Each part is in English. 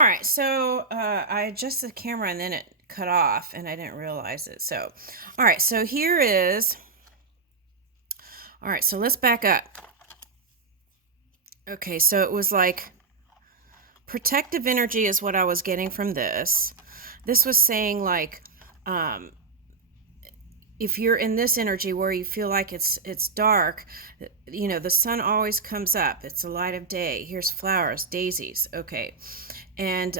All right, so I adjusted the camera and then it cut off and I didn't realize it. So, all right, so here is, all right, so let's back up. Okay, so it was like protective energy is what I was getting from this. This was saying like, um, if you're in this energy where you feel like it's dark, the sun always comes up. It's the light of day. Here's flowers, daisies. Okay, and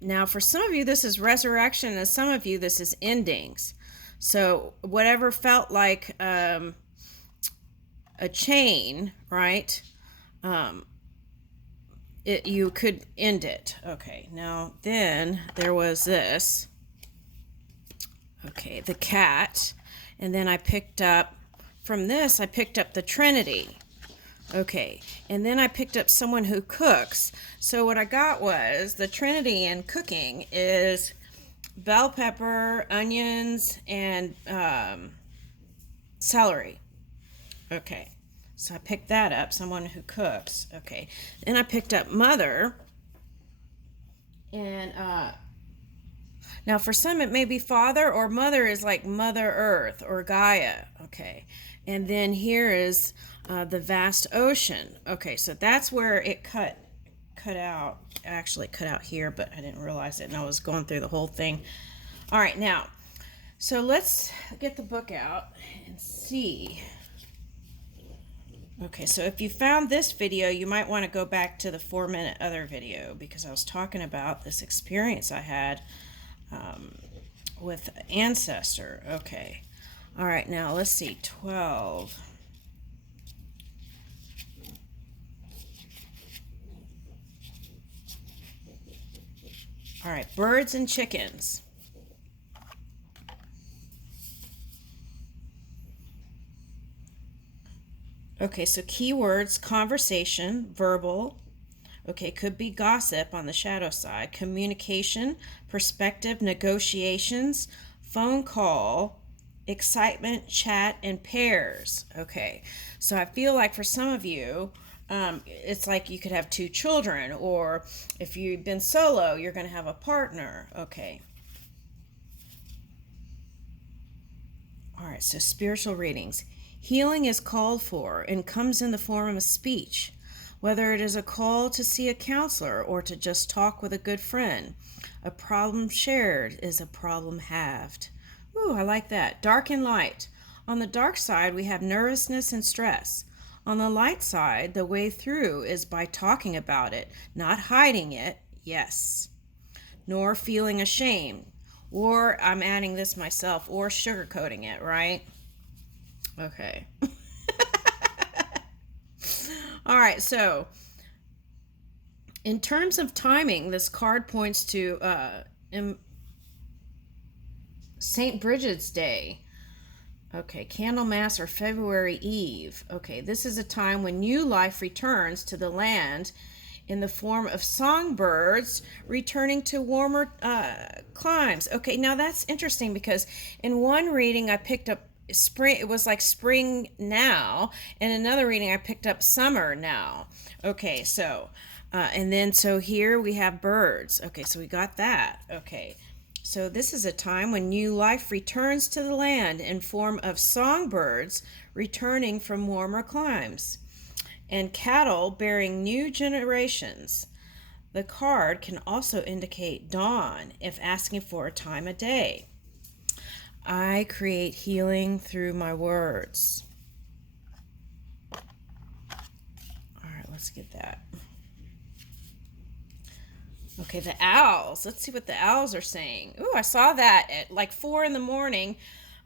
now, for some of you, this is resurrection, and some of you, this is endings. So, whatever felt like a chain, right? Um, you could end it. Okay, now then there was this. Okay, the cat. And then I picked up, from this, I picked up the Trinity. Okay, and then I picked up someone who cooks. So what I got was the Trinity in cooking is bell pepper, onions, and celery. Okay, so I picked that up, someone who cooks. Okay, then I picked up mother, and now for some it may be father, or mother is like Mother Earth or Gaia. Okay, and then here is the vast ocean. Okay, so that's where it cut out. Actually cut out here, but I didn't realize it, and I was going through the whole thing. All right, now, so let's get the book out and see. Okay, so if you found this video, you might want to go back to the 4-minute other video, because I was talking about this experience I had with ancestor. Okay, all right, now let's see, 12. All right, birds and chickens. Okay, so keywords: conversation, verbal. Okay, could be gossip on the shadow side, communication, perspective, negotiations, phone call, excitement, chat, and pairs. Okay, so I feel like for some of you, it's like you could have 2 children, or if you've been solo, you're going to have a partner. Okay. All right, so spiritual readings. Healing is called for and comes in the form of a speech, whether it is a call to see a counselor or to just talk with a good friend. A problem shared is a problem halved. Ooh, I like that. Dark and light. On the dark side, we have nervousness and stress. On the light side, the way through is by talking about it, not hiding it, yes, nor feeling ashamed. Or I'm adding this myself, or sugarcoating it, right? Okay. All right, so in terms of timing, this card points to St. Bridget's Day. Okay, Candlemas or February Eve. Okay, this is a time when new life returns to the land in the form of songbirds returning to warmer climes. Okay, now that's interesting, because in one reading I picked up spring, it was like spring now, and another reading I picked up summer now. Okay, so and then so here we have birds. Okay, so we got that. Okay, so this is a time when new life returns to the land in form of songbirds returning from warmer climes, and cattle bearing new generations. The card can also indicate dawn if asking for a time of day. I create healing through my words. All right, let's get that. Okay, the owls. Let's see what the owls are saying. Ooh, I saw that at like 4 in the morning.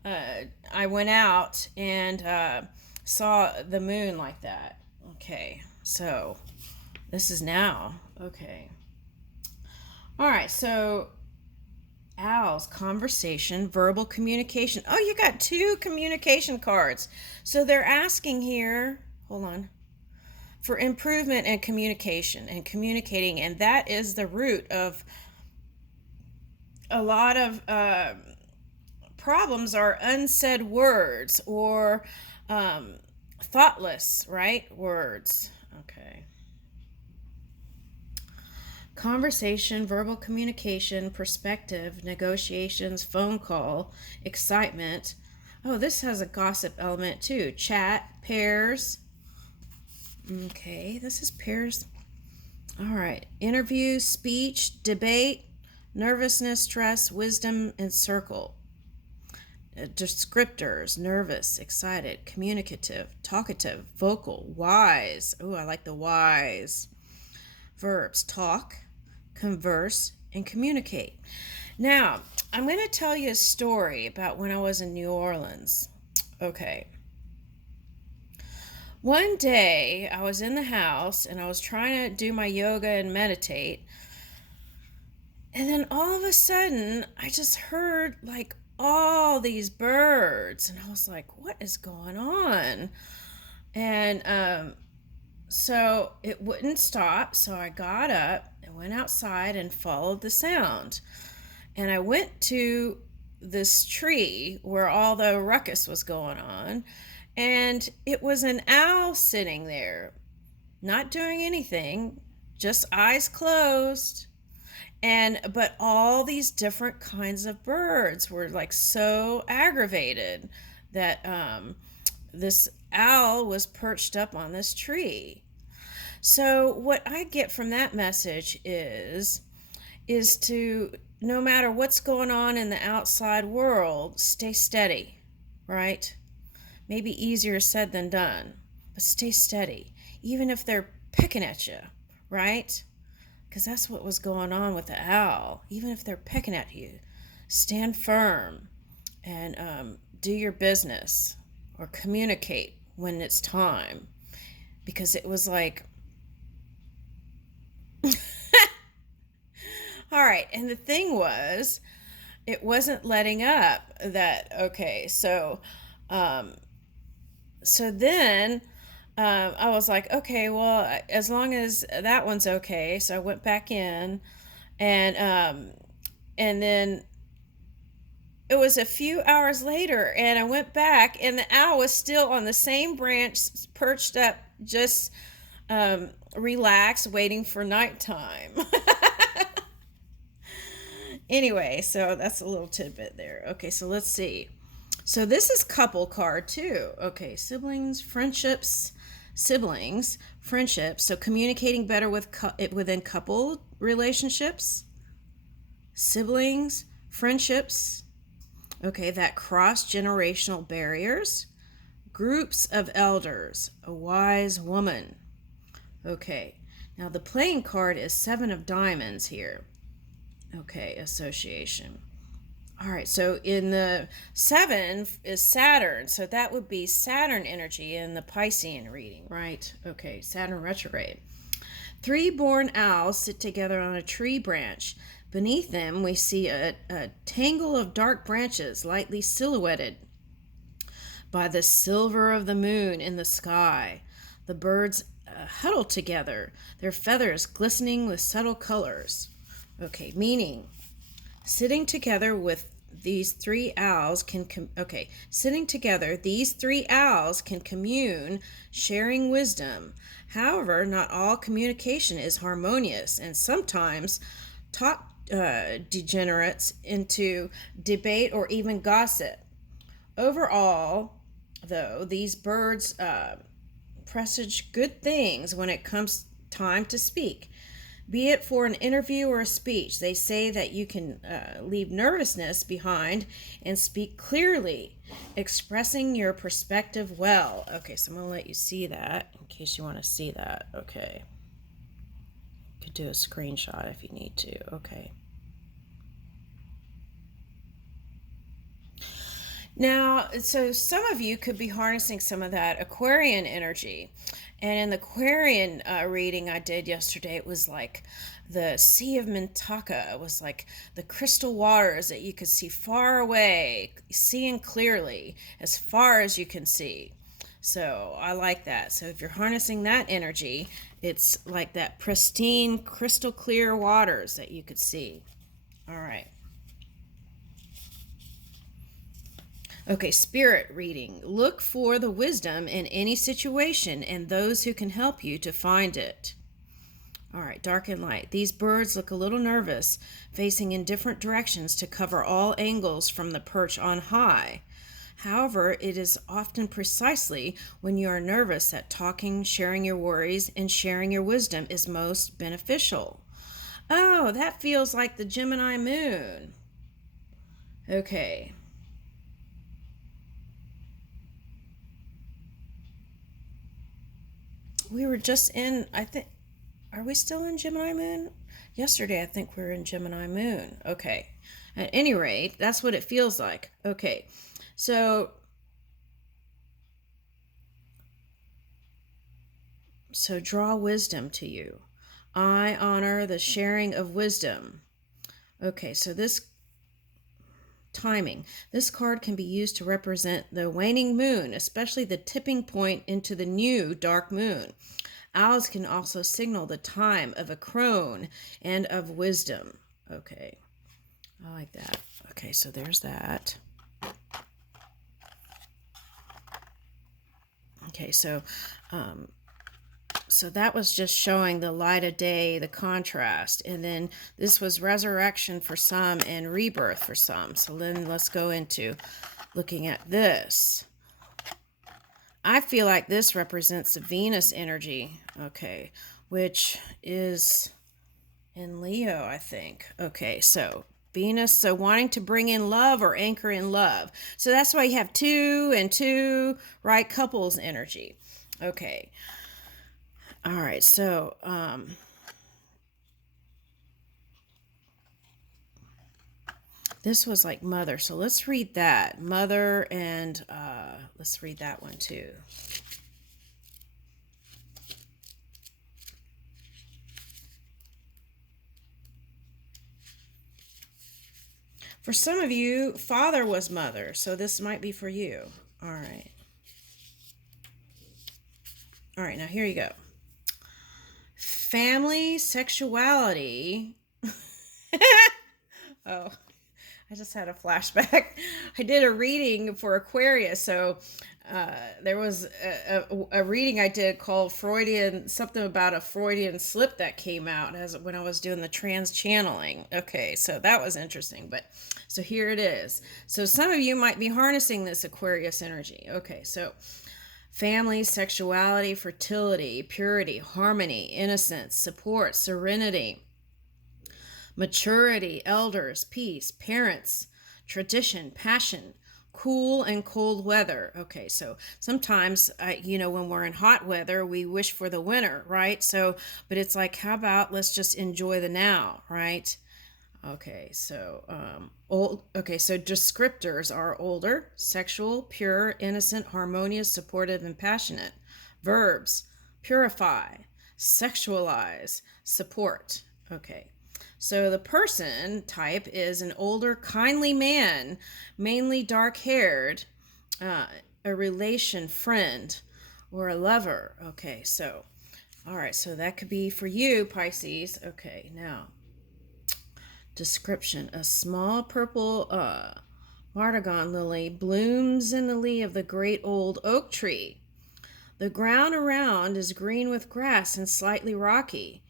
I went out and saw the moon like that. Okay, so this is now. Okay. All right, so owls, conversation, verbal communication. Oh, you got 2 communication cards. So they're asking here, hold on, for improvement in communication and communicating, and that is the root of a lot of problems, are unsaid words, or thoughtless, right? Words. Okay. conversation, verbal communication, perspective, negotiations, phone call, excitement. Oh, this has a gossip element too. Chat, pairs. Okay, this is pairs. All right. Interview, speech, debate, nervousness, stress, wisdom, and circle. Descriptors: nervous, excited, communicative, talkative, vocal, wise. Oh, I like the wise. Verbs: talk, converse, and communicate. Now, I'm going to tell you a story about when I was in New Orleans. Okay. One day, I was in the house and I was trying to do my yoga and meditate. And then all of a sudden, I just heard like all these birds. And I was like, what is going on? And so it wouldn't stop. So I got up and went outside and followed the sound. And I went to this tree where all the ruckus was going on. And it was an owl sitting there, not doing anything, just eyes closed. But all these different kinds of birds were like so aggravated that this owl was perched up on this tree. So what I get from that message is to, no matter what's going on in the outside world, stay steady, right? Maybe easier said than done, but stay steady, even if they're picking at you, right? Because that's what was going on with the owl. Even if they're picking at you, stand firm and do your business or communicate when it's time. Because it was like, all right. And the thing was, it wasn't letting up that, okay, so then I was like, okay, well, as long as that one's okay. So I went back in, and then it was a few hours later, and I went back, and the owl was still on the same branch, perched up, just relaxed, waiting for nighttime. Anyway, so that's a little tidbit there. Okay, so let's see. So this is couple card too. Okay, siblings, friendships, siblings, friendships. So communicating better within couple relationships, siblings, friendships. Okay, that cross-generational barriers, groups of elders, a wise woman. Okay, now the playing card is 7 of diamonds here. Okay, association. All right, so in the 7 is Saturn, so that would be Saturn energy in the Piscean reading, right? Okay, Saturn retrograde. 3 born owls sit together on a tree branch. Beneath them, we see a tangle of dark branches lightly silhouetted by the silver of the moon in the sky. The birds huddle together, their feathers glistening with subtle colors. Okay, meaning sitting together with these 3 owls can these 3 owls can commune, sharing wisdom. However, not all communication is harmonious, and sometimes talk degenerates into debate or even gossip. Overall, though, these birds presage good things when it comes time to speak. Be it for an interview or a speech, they say that you can leave nervousness behind and speak clearly, expressing your perspective well. Okay, so I'm going to let you see that in case you want to see that. Okay. You could do a screenshot if you need to. Okay. Now, so some of you could be harnessing some of that Aquarian energy. And in the Aquarian reading I did yesterday, it was like the Sea of Mintaka. It was like the crystal waters that you could see far away, seeing clearly as far as you can see. So I like that. So if you're harnessing that energy, it's like that pristine, crystal clear waters that you could see. All right. Okay, spirit reading. Look for the wisdom in any situation and those who can help you to find it. All right, dark and light. These birds look a little nervous, facing in different directions to cover all angles from the perch on high. However, it is often precisely when you are nervous that talking, sharing your worries, and sharing your wisdom is most beneficial. Oh, that feels like the Gemini moon. Okay. We were just in, I think, are we still in Gemini moon? Yesterday, I think we were in Gemini moon. Okay. At any rate, that's what it feels like. Okay. So draw wisdom to you. I honor the sharing of wisdom. Okay, so this timing. This card can be used to represent the waning moon, especially the tipping point into the new dark moon. Owls can also signal the time of a crone and of wisdom. Okay, I like that. Okay, so there's that. Okay, so that was just showing the light of day, the contrast, and then this was resurrection for some and rebirth for some. So then let's go into looking at this. I feel like this represents the Venus energy, okay, which is in Leo, I think. Okay, so Venus, so wanting to bring in love or anchor in love. So that's why you have 2 and 2, right? Couples energy. Okay. All right, so this was like mother. So let's read that. Mother, and let's read that one too. For some of you, father was mother, so this might be for you. All right. All right, now here you go. Family, sexuality. Oh, I just had a flashback. I did a reading for Aquarius, so there was a reading I did called Freudian, something about a Freudian slip that came out as when I was doing the trans channeling. Okay, so that was interesting, but so here it is. So some of you might be harnessing this Aquarius energy. Okay, so family, sexuality, fertility, purity, harmony, innocence, support, serenity, maturity, elders, peace, parents, tradition, passion, cool and cold weather. Okay, so sometimes, when we're in hot weather, we wish for the winter, right? So, but it's like, how about let's just enjoy the now, right? Okay, so so descriptors are older, sexual, pure, innocent, harmonious, supportive, and passionate. Verbs: purify, sexualize, support. Okay. So the person type is an older, kindly man, mainly dark-haired, a relation, friend, or a lover. Okay, so, all right, so that could be for you, Pisces. Okay, now, description. A small purple martagon lily blooms in the lee of the great old oak tree. The ground around is green with grass and slightly rocky.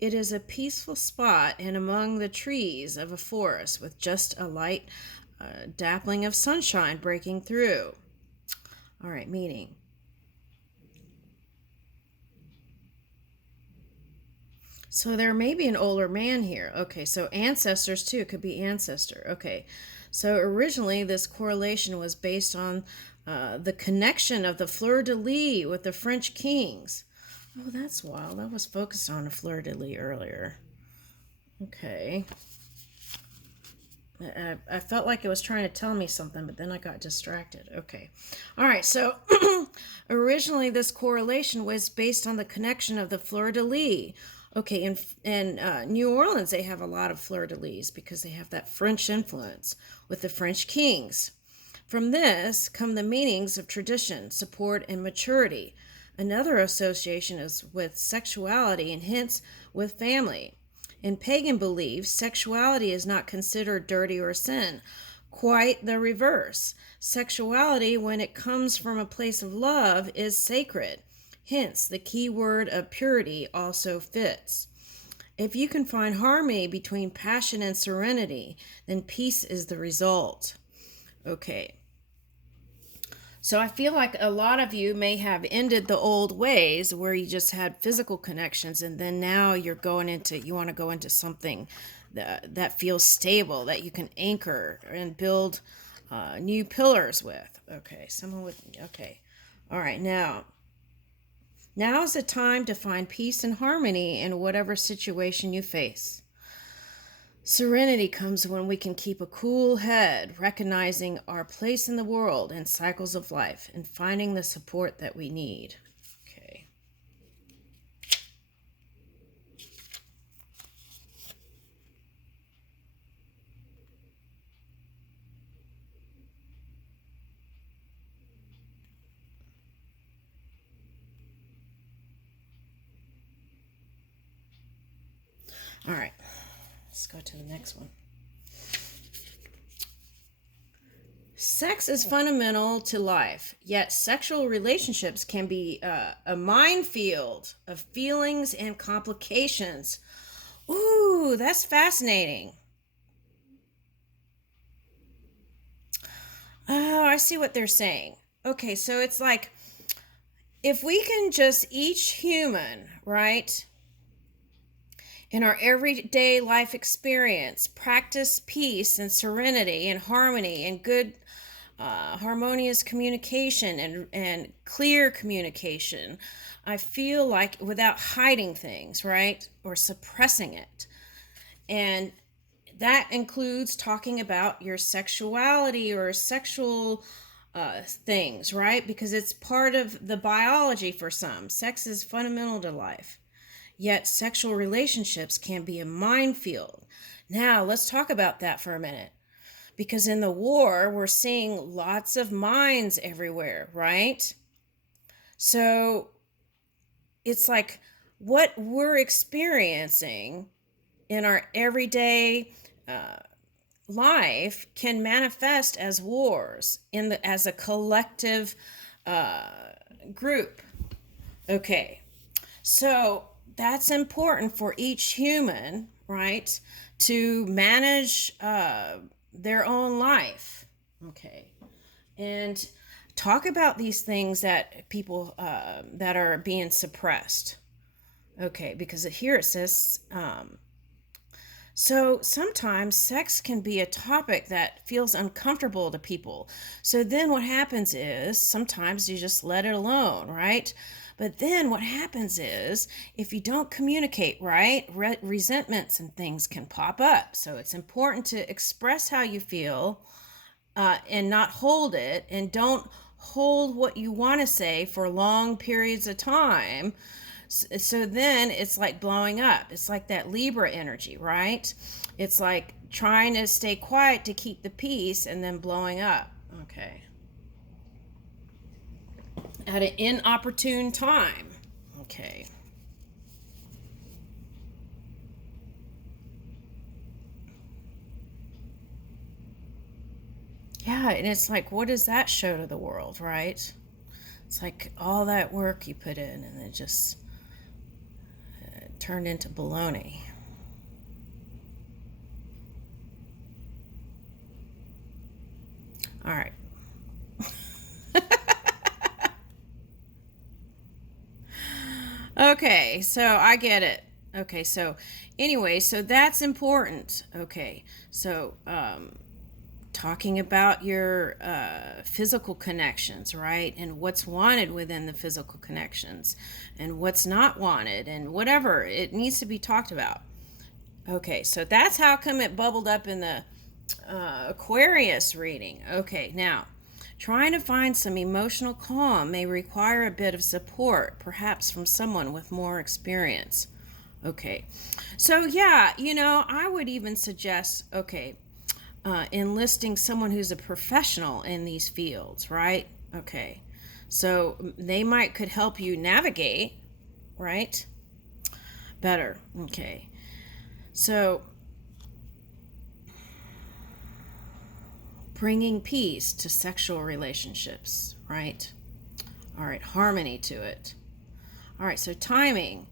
It is a peaceful spot and among the trees of a forest with just a light dappling of sunshine breaking through. All right, meaning. So there may be an older man here. Okay, so ancestors too. It could be ancestor. Okay, so originally this correlation was based on the connection of the fleur-de-lis with the French kings. Oh, that's wild. I was focused on a fleur-de-lis earlier. Okay. I felt like it was trying to tell me something, but then I got distracted. Okay. All right, so originally this correlation was based on the connection of the fleur-de-lis. Okay, in New Orleans, they have a lot of fleur-de-lis because they have that French influence with the French kings. From this come the meanings of tradition, support, and maturity. Another association is with sexuality and hence with family. In pagan beliefs, sexuality is not considered dirty or sin. Quite the reverse. Sexuality, when it comes from a place of love, is sacred. Hence, the key word of purity also fits. If you can find harmony between passion and serenity, then peace is the result. Okay. So I feel like a lot of you may have ended the old ways where you just had physical connections, and then now you want to go into something that feels stable, that you can anchor and build new pillars with. Okay, okay. All right, now is the time to find peace and harmony in whatever situation you face. Serenity comes when we can keep a cool head, recognizing our place in the world and cycles of life, and finding the support that we need. Okay. All right. Let's go to the next one. Sex is fundamental to life, yet sexual relationships can be a minefield of feelings and complications. Ooh, that's fascinating. Oh, I see what they're saying. Okay, so it's like if we can just each human, right, in our everyday life experience, practice peace and serenity and harmony and good harmonious communication and clear communication. I feel like without hiding things, right? Or suppressing it. And that includes talking about your sexuality or sexual things, right? Because it's part of the biology for some. Sex is fundamental to life. Yet sexual relationships can be a minefield. Now, let's talk about that for a minute. Because in the war, we're seeing lots of mines everywhere, right? So it's like what we're experiencing in our everyday life can manifest as wars as a collective group. Okay, so that's important for each human, right, to manage their own life. Okay, and talk about these things that people that are being suppressed. Okay, because here it says so sometimes sex can be a topic that feels uncomfortable to people. So then what happens is sometimes you just let it alone, right? But then what happens is if you don't communicate right, resentments and things can pop up. So it's important to express how you feel and not hold it, and don't hold what you want to say for long periods of time. So then it's like blowing up. It's like that Libra energy, right? It's like trying to stay quiet to keep the peace and then blowing up. Okay. At an inopportune time. Okay. Yeah, and it's like, what does that show to the world, right? It's like all that work you put in and it just turned into baloney. All right. Okay, so I get it. Okay, so anyway, so that's important. Okay, so talking about your physical connections, right? And what's wanted within the physical connections and what's not wanted and whatever. It needs to be talked about. Okay, so that's how come it bubbled up in the Aquarius reading. Okay, now trying to find some emotional calm may require a bit of support, perhaps from someone with more experience. Okay, so yeah, I would even suggest, okay, enlisting someone who's a professional in these fields, right? Okay, so they could help you navigate, right? Better. Okay, so bringing peace to sexual relationships, right? All right, harmony to it. All right, so timing.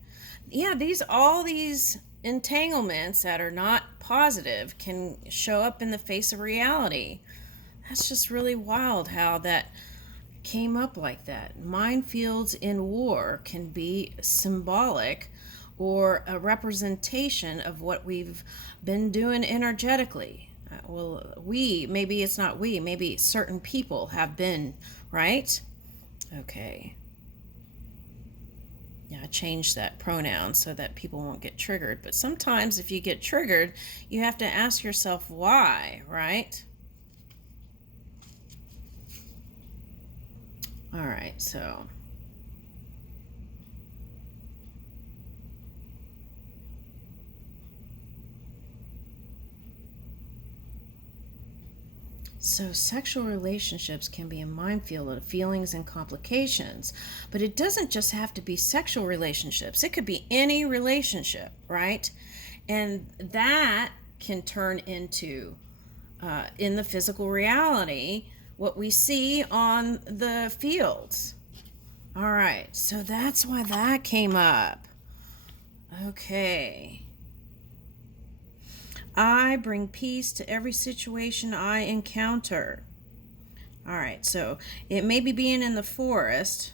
Yeah, all these entanglements that are not positive can show up in the face of reality. That's just really wild how that came up like that. Minefields in war can be symbolic or a representation of what we've been doing energetically. Maybe it's not we, maybe certain people have been, right? Okay. Yeah, I changed that pronoun so that people won't get triggered. But sometimes if you get triggered, you have to ask yourself why, right? All right, so sexual relationships can be a minefield of feelings and complications, but it doesn't just have to be sexual relationships. It could be any relationship, right? And that can turn into, in the physical reality, what we see on the fields. All right, so that's why that came up. Okay. I bring peace to every situation I encounter. All right, so it may be being in the forest,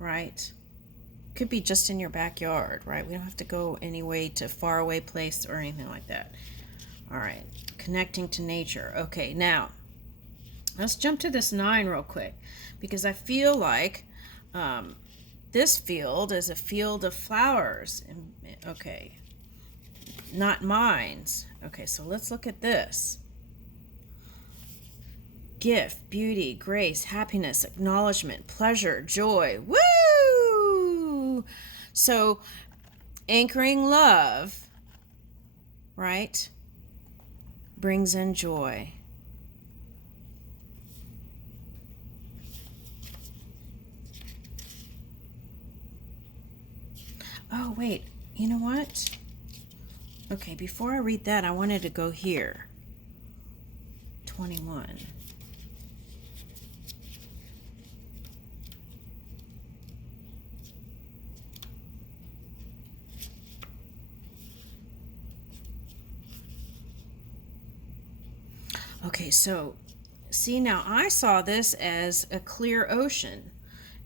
right? Could be just in your backyard, right? We don't have to go anyway to faraway place or anything like that. All right, connecting to nature. Okay, now let's jump to this 9 real quick because I feel like this field is a field of flowers. Okay, not mines. Okay, so let's look at this. Gift, beauty, grace, happiness, acknowledgement, pleasure, joy. Woo! So anchoring love, right, brings in joy. Oh, wait, you know what? Okay, before I read that, I wanted to go here. 21. Okay, so see, now I saw this as a clear ocean,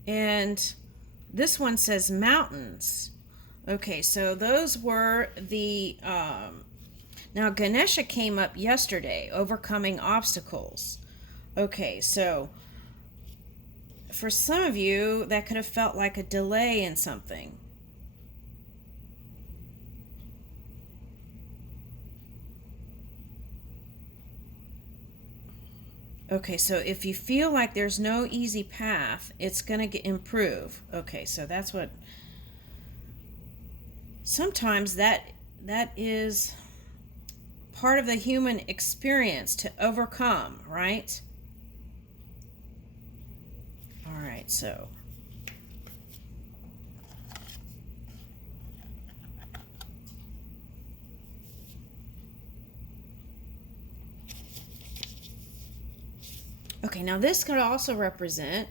and this one says mountains. Okay, so those were the, now Ganesha came up yesterday, overcoming obstacles. Okay, so for some of you, that could have felt like a delay in something. Okay, so if you feel like there's no easy path, it's going to improve. Okay, so that's what... Sometimes that is part of the human experience to overcome, right? All right, so... Okay, now this could also represent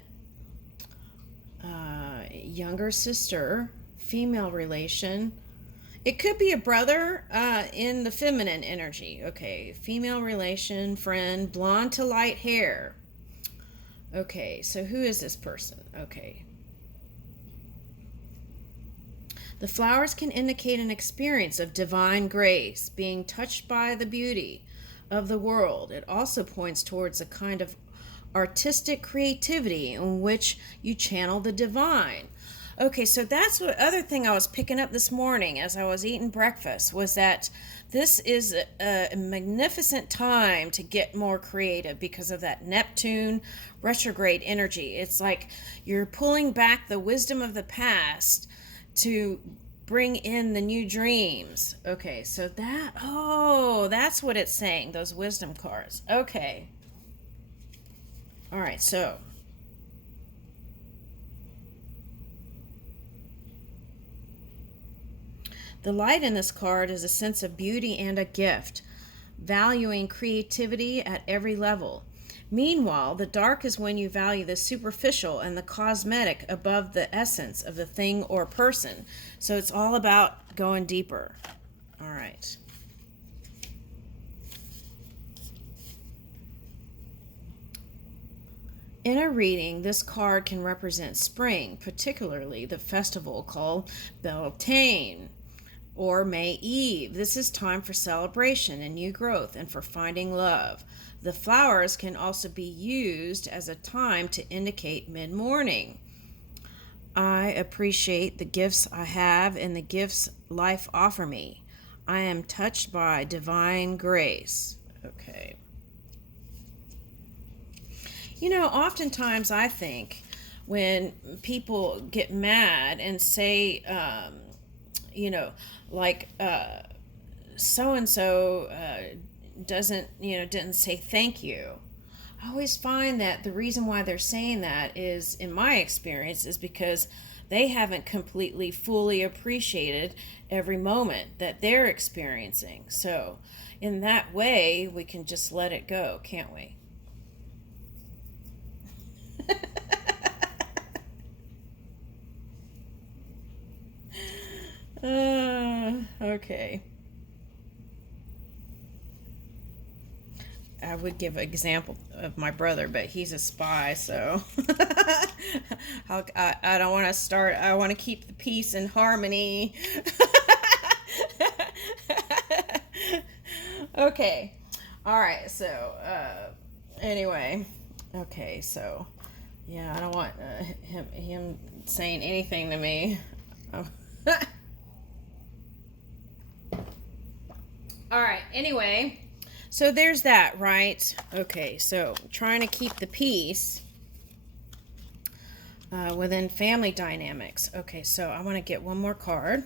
younger sister, female relation. It could be a brother in the feminine energy. Okay, female relation, friend, blonde to light hair. Okay, so who is this person? Okay. The flowers can indicate an experience of divine grace, being touched by the beauty of the world. It also points towards a kind of artistic creativity in which you channel the divine. Okay, so that's what other thing I was picking up this morning as I was eating breakfast, was that this is a magnificent time to get more creative because of that Neptune retrograde energy. It's like you're pulling back the wisdom of the past to bring in the new dreams. Okay, so that's what it's saying, those wisdom cards. Okay. All right, so the light in this card is a sense of beauty and a gift, valuing creativity at every level. Meanwhile, the dark is when you value the superficial and the cosmetic above the essence of the thing or person. So it's all about going deeper. All right. In a reading, this card can represent spring, particularly the festival called Beltane or May Eve. This is time for celebration and new growth and for finding love. The flowers can also be used as a time to indicate mid-morning. I appreciate the gifts I have and the gifts life offer me. I am touched by divine grace. Okay. You know, oftentimes I think when people get mad and say, like so-and-so didn't say thank you. I always find that the reason why they're saying that is, in my experience, is because they haven't completely, fully appreciated every moment that they're experiencing. So in that way, we can just let it go, can't we? Okay. I would give an example of my brother, but he's a spy, so I don't want to start. I want to keep the peace and harmony. Okay. All right. So, anyway. Okay. So, yeah, I don't want him saying anything to me. All right. Anyway. So there's that, right? Okay, so trying to keep the peace within family dynamics. Okay, so I want to get one more card.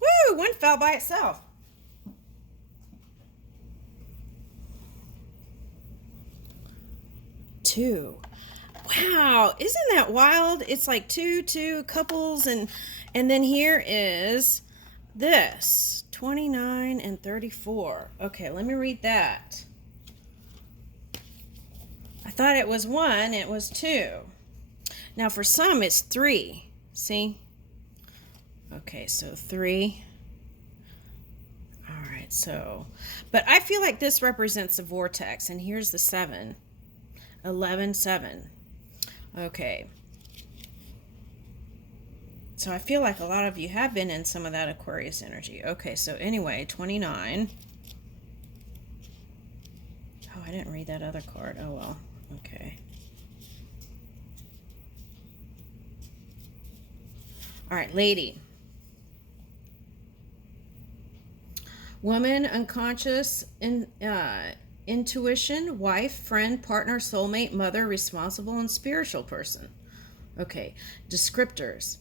Woo! One fell by itself. Two. Wow, isn't that wild? It's like two couples, and then here is this 29 and 34. Okay, let me read that. I thought it was one, it was two. Now for some it's three. See? Okay, so three. All right, so, but I feel like this represents a vortex, and here's the 7. 11, 7. Okay. So I feel like a lot of you have been in some of that Aquarius energy. Okay, so anyway, 29. Oh, I didn't read that other card. Oh, well. Okay. All right, lady. Woman, unconscious, intuition, wife, friend, partner, soulmate, mother, responsible, and spiritual person. Okay, descriptors.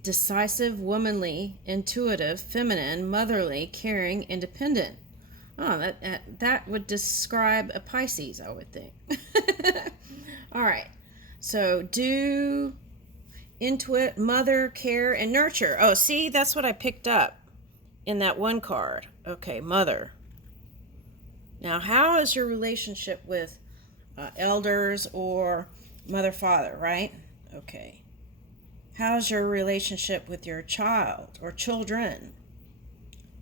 Decisive, womanly, intuitive, feminine, motherly, caring, independent. Oh, that would describe a Pisces, I would think. All right. So do, intuit, mother, care, and nurture. Oh, see, that's what I picked up in that one card. Okay, mother. Now, how is your relationship with elders or mother, father, right? Okay. How's your relationship with your child or children?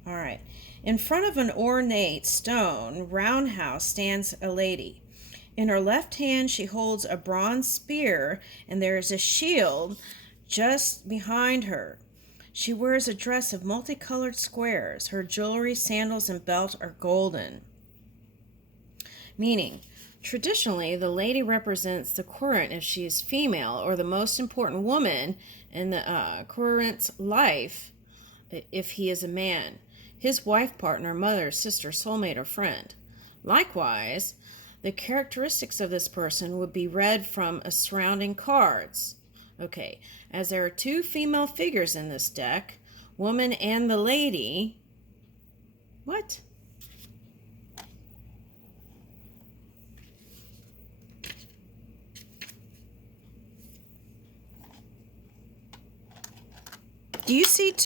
All right. In front of an ornate stone roundhouse stands a lady. In her left hand, she holds a bronze spear, and there is a shield just behind her. She wears a dress of multicolored squares. Her jewelry, sandals, and belt are golden. Meaning, traditionally, the lady represents the querent if she is female, or the most important woman in the querent's life if he is a man. His wife, partner, mother, sister, soulmate, or friend. Likewise, the characteristics of this person would be read from a surrounding cards. Okay, as there are two female figures in this deck, woman and the lady. What? Do you see